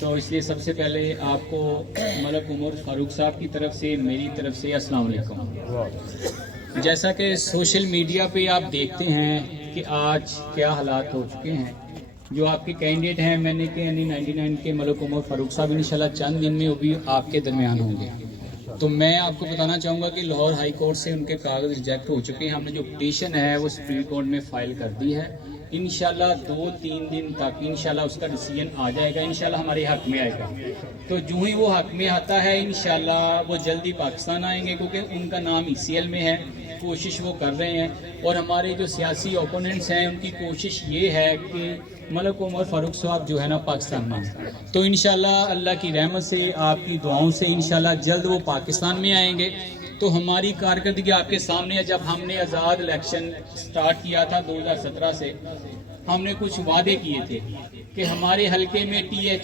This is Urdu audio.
تو اس لیے سب سے پہلے آپ کو ملک عمر فاروق صاحب کی طرف سے میری طرف سے السلام علیکم۔ جیسا کہ سوشل میڈیا پہ آپ دیکھتے ہیں کہ آج کیا حالات ہو چکے ہیں، جو آپ کے کینڈیڈیٹ ہیں میں نے کہ 99 کے ملک عمر فاروق صاحب انشاءاللہ چند دن میں وہ بھی آپ کے درمیان ہوں گے۔ تو میں آپ کو بتانا چاہوں گا کہ لاہور ہائی کورٹ سے ان کے کاغذ ریجیکٹ ہو چکے ہیں، ہم نے جو پٹیشن ہے وہ سپریم کورٹ میں فائل کر دی ہے، انشاءاللہ 2-3 دن تک انشاءاللہ اس کا ڈیسیژن آ جائے گا، انشاءاللہ ہمارے حق میں آئے گا۔ تو جو ہی وہ حق میں آتا ہے انشاءاللہ وہ جلدی پاکستان آئیں گے، کیونکہ ان کا نام ECL میں ہے، کوشش وہ کر رہے ہیں، اور ہمارے جو سیاسی اوپوننٹس ہیں ان کی کوشش یہ ہے کہ ملک عمر فاروق صاحب جو ہے نا پاکستان میں، تو انشاءاللہ اللہ کی رحمت سے آپ کی دعاؤں سے انشاءاللہ جلد وہ پاکستان میں آئیں گے۔ تو ہماری کارکردگی آپ کے سامنے ہے، جب ہم نے آزاد الیکشن سٹارٹ کیا تھا 2017 سے، ہم نے کچھ وعدے کیے تھے کہ ہمارے حلقے میں TH